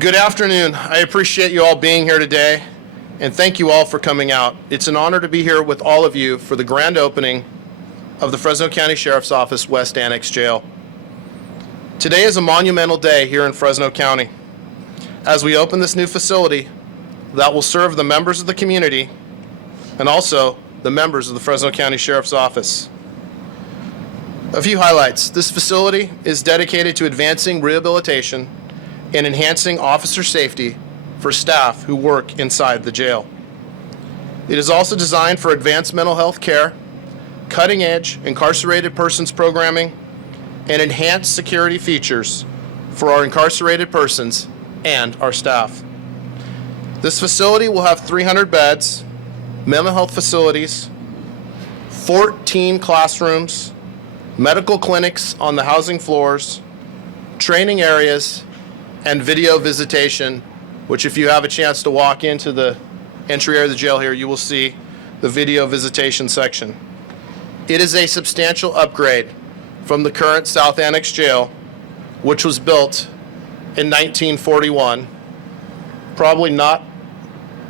Good afternoon. I appreciate you all being here today, and thank you all for coming out. It's an honor to be here with all of you for the grand opening of the Fresno County Sheriff's Office West Annex Jail. Today is a monumental day here in Fresno County as we open this new facility that will serve the members of the community and also the members of the Fresno County Sheriff's Office. A few highlights. This facility is dedicated to advancing rehabilitation and enhancing officer safety for staff who work inside the jail. It is also designed for advanced mental health care, cutting-edge incarcerated persons programming, and enhanced security features for our incarcerated persons and our staff. This facility will have 300 beds, mental health facilities, 14 classrooms, medical clinics on the housing floors, training areas, and video visitation, which if you have a chance to walk into the entry area of the jail here, you will see the video visitation section. It is a substantial upgrade from the current South Annex Jail, which was built in 1941, probably not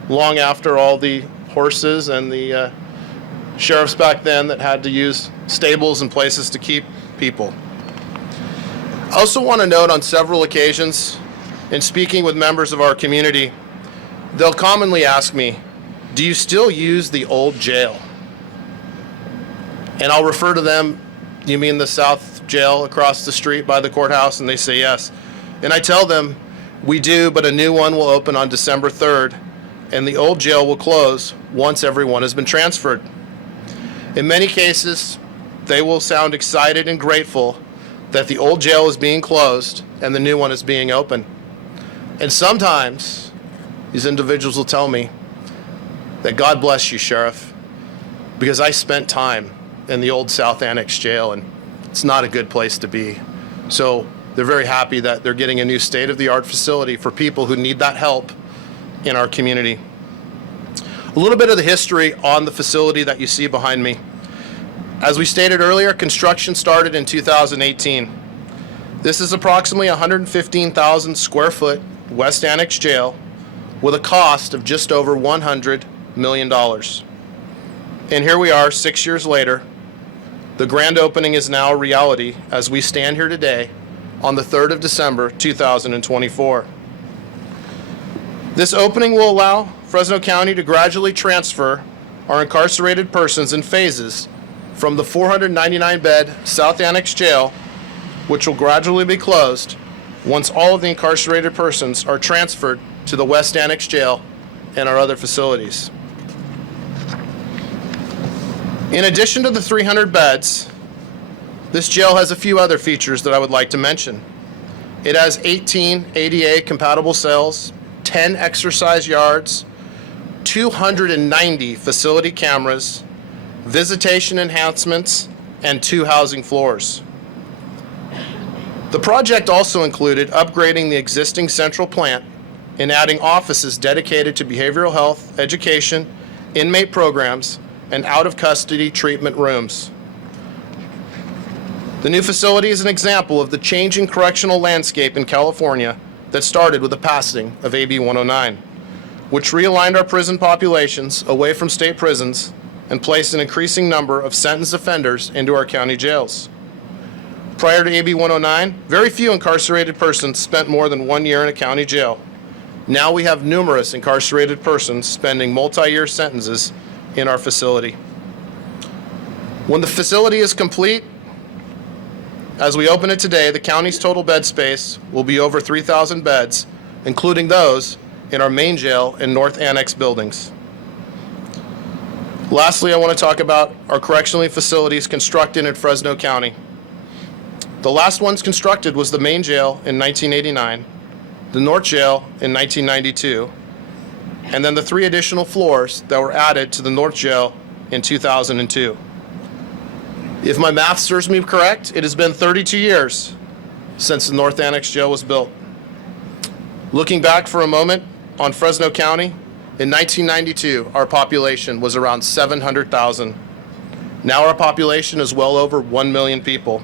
long after all the horses and the sheriffs back then that had to use stables and places to keep people. I also want to note on several occasions, in speaking with members of our community, they'll commonly ask me, do you still use the old jail? And I'll refer to them, you mean the South Jail across the street by the courthouse? And they say yes. And I tell them, we do, but a new one will open on December 3rd, and the old jail will close once everyone has been transferred. In many cases, they will sound excited and grateful that the old jail is being closed and the new one is being open. And sometimes these individuals will tell me that God bless you, Sheriff, because I spent time in the old South Annex Jail and it's not a good place to be. So they're very happy that they're getting a new state-of-the-art facility for people who need that help in our community. A little bit of the history on the facility that you see behind me. As we stated earlier, construction started in 2018. This is approximately 115,000 square foot West Annex Jail with a cost of just over $100 million. And here we are 6 years later. The grand opening is now a reality as we stand here today on the 3rd of December, 2024. This opening will allow Fresno County to gradually transfer our incarcerated persons in phases from the 499-bed South Annex Jail, which will gradually be closed once all of the incarcerated persons are transferred to the West Annex Jail and our other facilities. In addition to the 300 beds, this jail has a few other features that I would like to mention. It has 18 ADA compatible cells, 10 exercise yards, 290 facility cameras, visitation enhancements, and 2 housing floors. The project also included upgrading the existing central plant and adding offices dedicated to behavioral health, education, inmate programs, and out-of-custody treatment rooms. The new facility is an example of the changing correctional landscape in California that started with the passing of AB 109, which realigned our prison populations away from state prisons and placed an increasing number of sentenced offenders into our county jails. Prior to AB 109, very few incarcerated persons spent more than 1 year in a county jail. Now we have numerous incarcerated persons spending multi-year sentences in our facility. When the facility is complete, as we open it today, the county's total bed space will be over 3,000 beds, including those in our main jail and North Annex buildings. Lastly, I want to talk about our correctional facilities constructed in Fresno County. The last ones constructed was the main jail in 1989, the North Jail in 1992, and then the 3 additional floors that were added to the North Jail in 2002. If my math serves me correct, it has been 32 years since the North Annex Jail was built. Looking back for a moment on Fresno County, in 1992, our population was around 700,000. Now our population is well over 1 million people.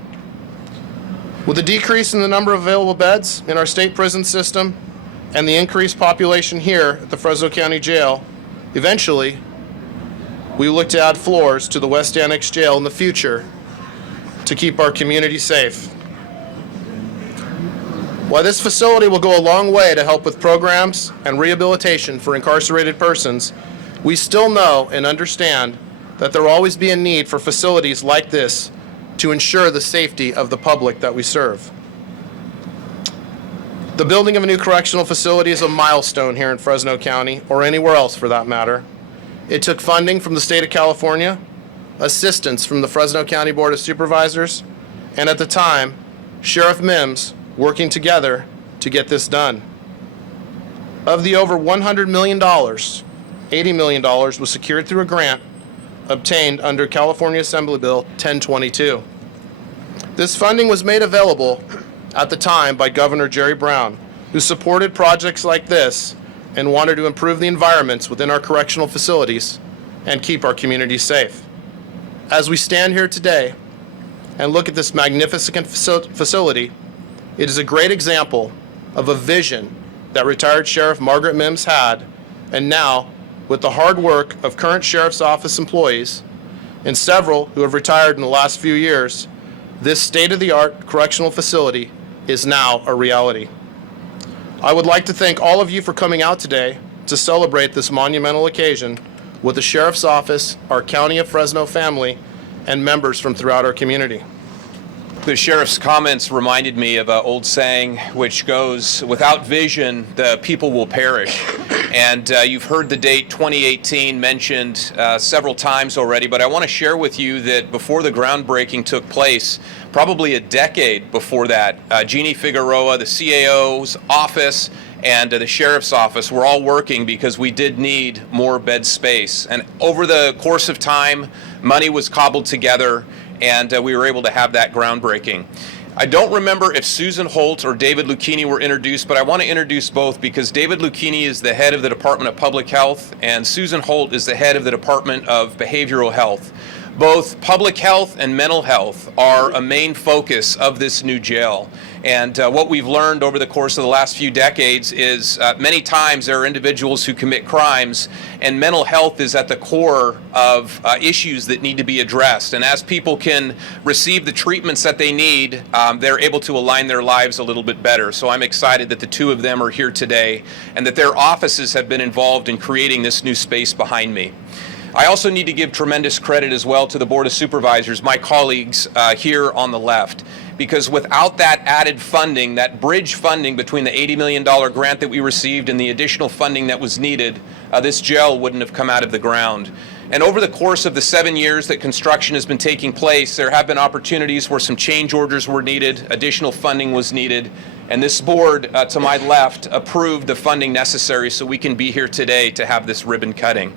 With a decrease in the number of available beds in our state prison system, and the increased population here at the Fresno County Jail, eventually, we look to add floors to the West Annex Jail in the future to keep our community safe. While this facility will go a long way to help with programs and rehabilitation for incarcerated persons, we still know and understand that there will always be a need for facilities like this to ensure the safety of the public that we serve. The building of a new correctional facility is a milestone here in Fresno County, or anywhere else for that matter. It took funding from the state of California, assistance from the Fresno County Board of Supervisors, and at the time, Sheriff Mims working together to get this done. Of the over $100 million, $80 million was secured through a grant obtained under California Assembly Bill 1022. This funding was made available at the time by Governor Jerry Brown, who supported projects like this and wanted to improve the environments within our correctional facilities and keep our communities safe. As we stand here today and look at this magnificent facility, it is a great example of a vision that retired Sheriff Margaret Mims had, and now, with the hard work of current Sheriff's Office employees and several who have retired in the last few years, this state-of-the-art correctional facility is now a reality. I would like to thank all of you for coming out today to celebrate this monumental occasion with the Sheriff's Office, our County of Fresno family, and members from throughout our community. The sheriff's comments reminded me of an old saying which goes, without vision, the people will perish. And you've heard the date 2018 mentioned several times already, but I want to share with you that before the groundbreaking took place, probably a decade before that, Jeannie Figueroa, the CAO's office, and the sheriff's office were all working because we did need more bed space. And over the course of time, money was cobbled together, and we were able to have that groundbreaking. I don't remember if Susan Holt or David Lucchini were introduced, but I want to introduce both because David Lucchini is the head of the Department of Public Health and Susan Holt is the head of the Department of Behavioral Health. Both public health and mental health are a main focus of this new jail. And what we've learned over the course of the last few decades is many times there are individuals who commit crimes, and mental health is at the core of issues that need to be addressed. And as people can receive the treatments that they need, they're able to align their lives a little bit better. So I'm excited that the two of them are here today and that their offices have been involved in creating this new space behind me. I also need to give tremendous credit as well to the Board of Supervisors, my colleagues here on the left, because without that added funding, that bridge funding between the $80 million grant that we received and the additional funding that was needed, this jail wouldn't have come out of the ground. And over the course of the 7 years that construction has been taking place, there have been opportunities where some change orders were needed, additional funding was needed, and this board to my left approved the funding necessary so we can be here today to have this ribbon cutting.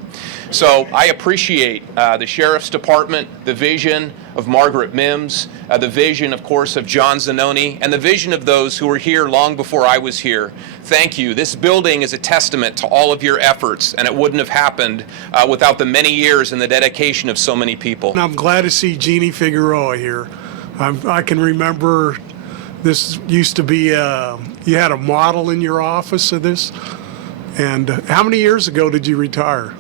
So I appreciate the Sheriff's Department, the vision of Margaret Mims, the vision, of course, of John Zanoni, and the vision of those who were here long before I was here. Thank you. This building is a testament to all of your efforts, and it wouldn't have happened without the many years and the dedication of so many people. I'm glad to see Jeannie Figueroa here. I can remember this used to be, you had a model in your office of this. And how many years ago did you retire?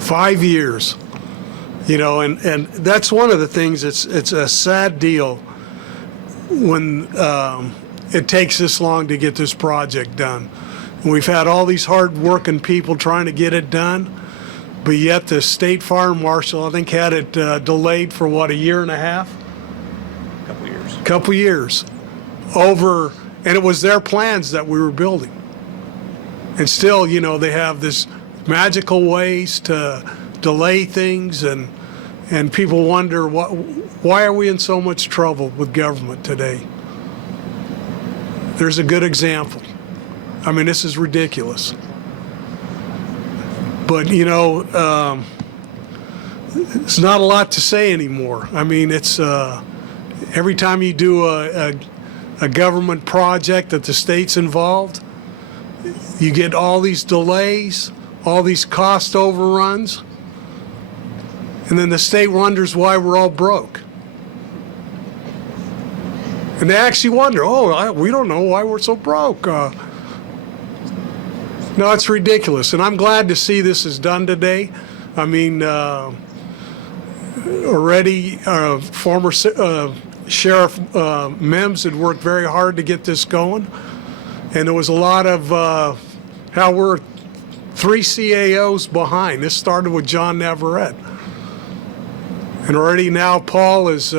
5 years. You know, and that's one of the things, it's a sad deal when it takes this long to get this project done. We've had all these hard-working people trying to get it done, but yet the state fire marshal, I think, had it delayed for, what, a year and a half? Couple years over, and it was their plans that we were building. And still, you know, they have this magical ways to delay things, and people wonder why are we in so much trouble with government today? There's a good example. I mean, this is ridiculous. But, you know, it's not a lot to say anymore. I mean, it's every time you do a government project that the state's involved, you get all these delays, all these cost overruns, and then the state wonders why we're all broke. And they actually wonder, we don't know why we're so broke. No, it's ridiculous. And I'm glad to see this is done today. I mean, already former Sheriff Mims had worked very hard to get this going. And there was a lot of how we're 3 CAOs behind. This started with John Navarrete. And already now Paul has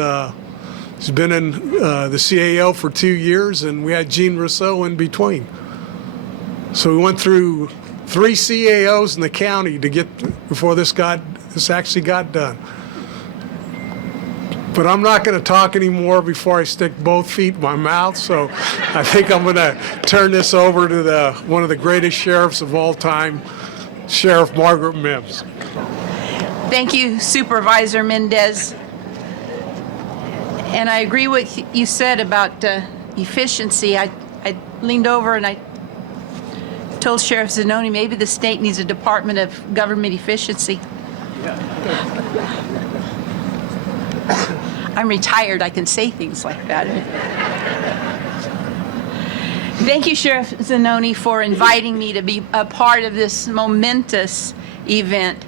been in the CAO for 2 years, and we had Gene Rousseau in between. So we went through 3 CAOs in the county to get before this actually got done. But I'm not going to talk anymore before I stick both feet in my mouth. So I think I'm going to turn this over to one of the greatest sheriffs of all time, Sheriff Margaret Mims. Thank you, Supervisor Mendez. And I agree with what you said about efficiency. I leaned over and I told Sheriff Zanoni maybe the state needs a Department of Government Efficiency. I'm retired, I can say things like that. Thank you, Sheriff Zanoni, for inviting me to be a part of this momentous event.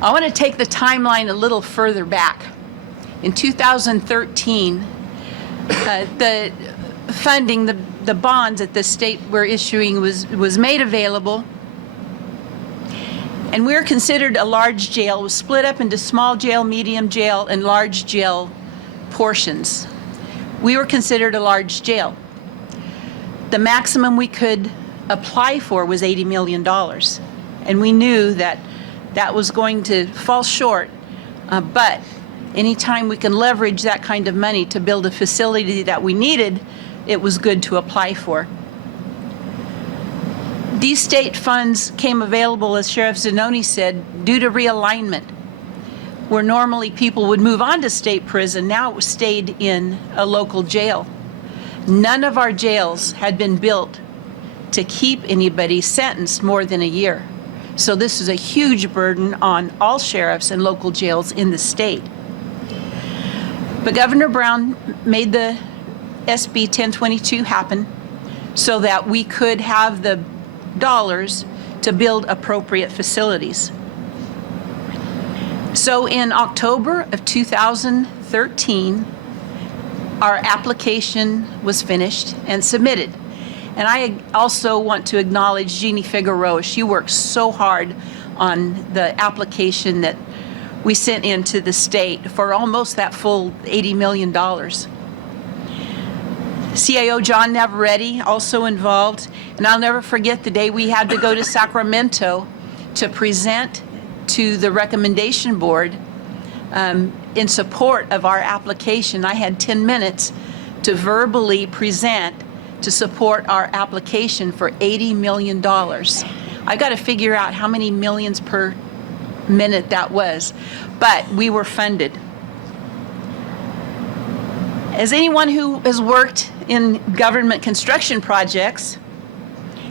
I want to take the timeline a little further back. In 2013, the funding, the bonds that the state were issuing was made available. And we were considered a large jail. It was split up into small jail, medium jail, and large jail portions. We were considered a large jail. The maximum we could apply for was $80 million. And we knew that that was going to fall short, but anytime we can leverage that kind of money to build a facility that we needed, it was good to apply for. These state funds came available, as Sheriff Zanoni said, due to realignment. Where normally people would move on to state prison, now it stayed in a local jail. None of our jails had been built to keep anybody sentenced more than a year. So this is a huge burden on all sheriffs and local jails in the state. But Governor Brown made the SB 1022 happen so that we could have the dollars to build appropriate facilities. So in October of 2013, our application was finished and submitted. And I also want to acknowledge Jeannie Figueroa. She worked so hard on the application that we sent into the state for almost that full $80 million. CAO John Navarrete also involved. And I'll never forget the day we had to go to Sacramento to present to the recommendation board in support of our application. I had 10 minutes to verbally present to support our application for $80 million. I got to figure out how many millions per minute that was, but we were funded. As anyone who has worked in government construction projects,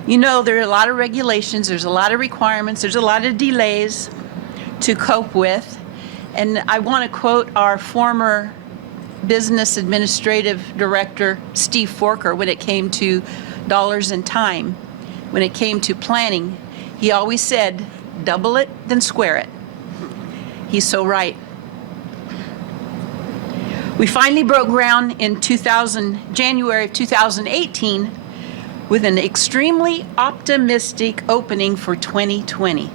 you know there are a lot of regulations, there's a lot of requirements, there's a lot of delays to cope with. And I want to quote our former Business Administrative Director, Steve Forker, when it came to dollars and time. When it came to planning, he always said, double it, then square it. He's so right. We finally broke ground in January of 2018 with an extremely optimistic opening for 2020.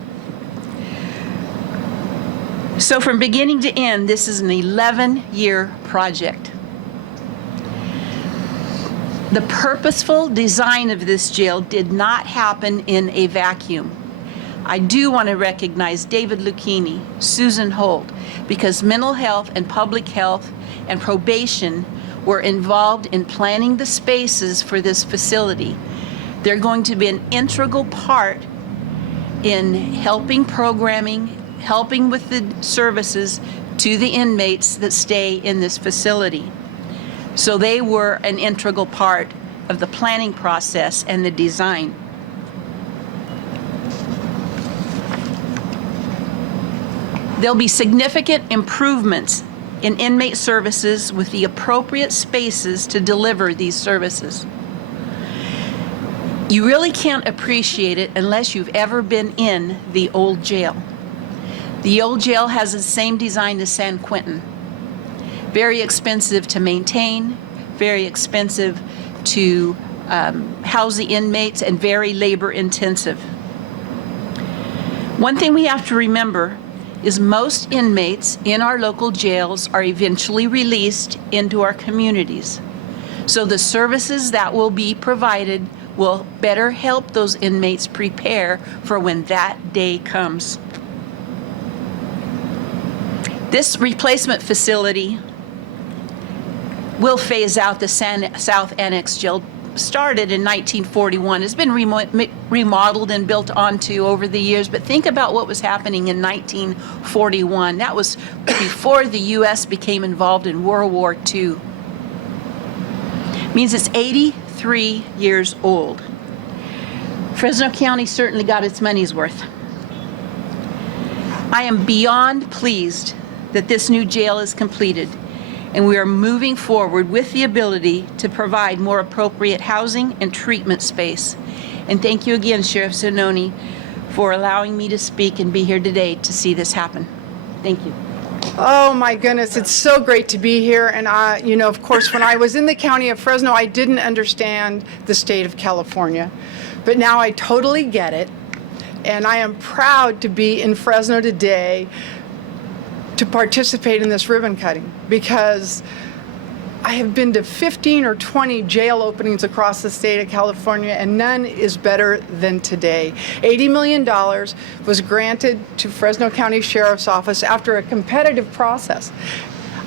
So from beginning to end, this is an 11-year project. The purposeful design of this jail did not happen in a vacuum. I do want to recognize David Lucchini, Susan Holt, because mental health and public health and probation were involved in planning the spaces for this facility. They're going to be an integral part in helping programming, helping with the services to the inmates that stay in this facility. So they were an integral part of the planning process and the design. There'll be significant improvements in inmate services with the appropriate spaces to deliver these services. You really can't appreciate it unless you've ever been in the old jail. The old jail has the same design as San Quentin. Very expensive to maintain, very expensive to house the inmates, and very labor intensive. One thing we have to remember is most inmates in our local jails are eventually released into our communities. So the services that will be provided will better help those inmates prepare for when that day comes. This replacement facility will phase out the South Annex Jail. Started in 1941. It's been remodeled and built onto over the years, but think about what was happening in 1941. That was before the U.S. became involved in World War II. Means it's 83 years old. Fresno County certainly got its money's worth. I am beyond pleased that this new jail is completed, and we are moving forward with the ability to provide more appropriate housing and treatment space. And thank you again, Sheriff Zanoni, for allowing me to speak and be here today to see this happen. Thank you. Oh my goodness, it's so great to be here. And of course, when I was in the county of Fresno, I didn't understand the state of California. But now I totally get it. And I am proud to be in Fresno today to participate in this ribbon cutting, because I have been to 15 or 20 jail openings across the state of California, and none is better than today. $80 million was granted to Fresno County Sheriff's Office after a competitive process.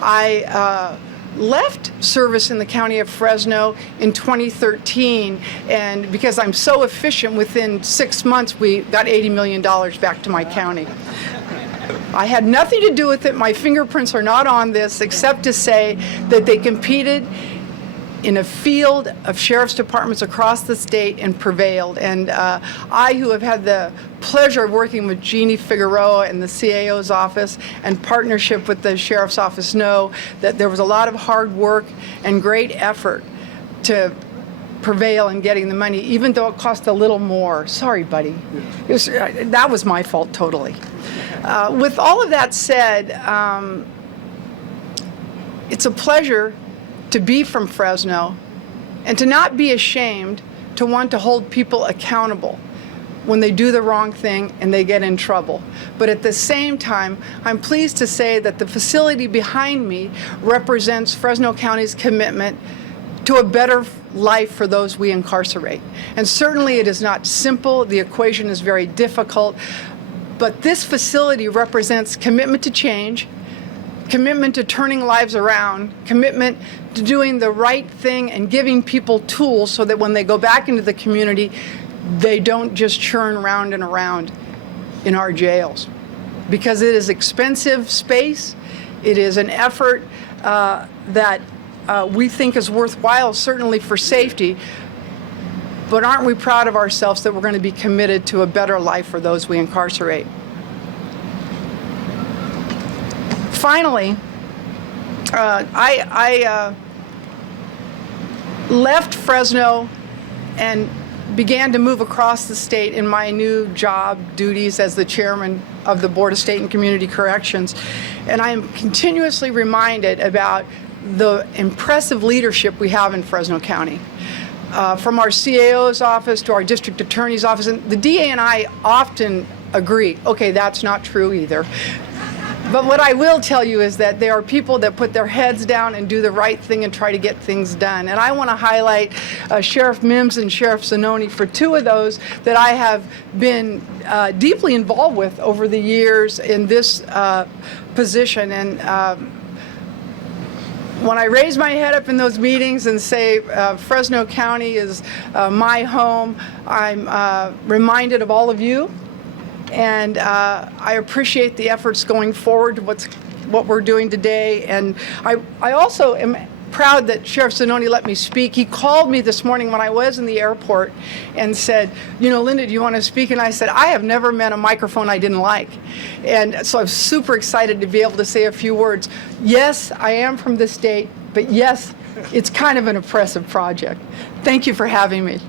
I left service in the county of Fresno in 2013, and because I'm so efficient, within 6 months we got $80 million back to my county. I had nothing to do with it. My fingerprints are not on this, except to say that they competed in a field of sheriff's departments across the state and prevailed. And I, who have had the pleasure of working with Jeannie Figueroa in the CAO's office and partnership with the sheriff's office, know that there was a lot of hard work and great effort to prevail in getting the money, even though it cost a little more. Sorry, buddy. That was my fault totally. With all of that said, it's a pleasure to be from Fresno and to not be ashamed to want to hold people accountable when they do the wrong thing and they get in trouble. But at the same time, I'm pleased to say that the facility behind me represents Fresno County's commitment to a better life for those we incarcerate. And certainly it is not simple. The equation is very difficult. But this facility represents commitment to change, commitment to turning lives around, commitment to doing the right thing and giving people tools so that when they go back into the community, they don't just churn round and around in our jails. Because it is expensive space, it is an effort that we think is worthwhile, certainly for safety. But aren't we proud of ourselves that we're going to be committed to a better life for those we incarcerate? Finally, I left Fresno and began to move across the state in my new job duties as the chairman of the Board of State and Community Corrections. And I am continuously reminded about the impressive leadership we have in Fresno County. From our CAO's office to our district attorney's office, and the DA and I often agree, okay, that's not true either. But what I will tell you is that there are people that put their heads down and do the right thing and try to get things done. And I want to highlight Sheriff Mims and Sheriff Zanoni for two of those that I have been deeply involved with over the years in this position. And when I raise my head up in those meetings and say Fresno County is my home, I'm reminded of all of you, and I appreciate the efforts going forward, what we're doing today. And I also am proud that Sheriff Zanoni let me speak. He called me this morning when I was in the airport and said, you know, Linda, do you want to speak? And I said, I have never met a microphone I didn't like. And so I'm super excited to be able to say a few words. Yes, I am from the state, but yes, it's kind of an oppressive project. Thank you for having me.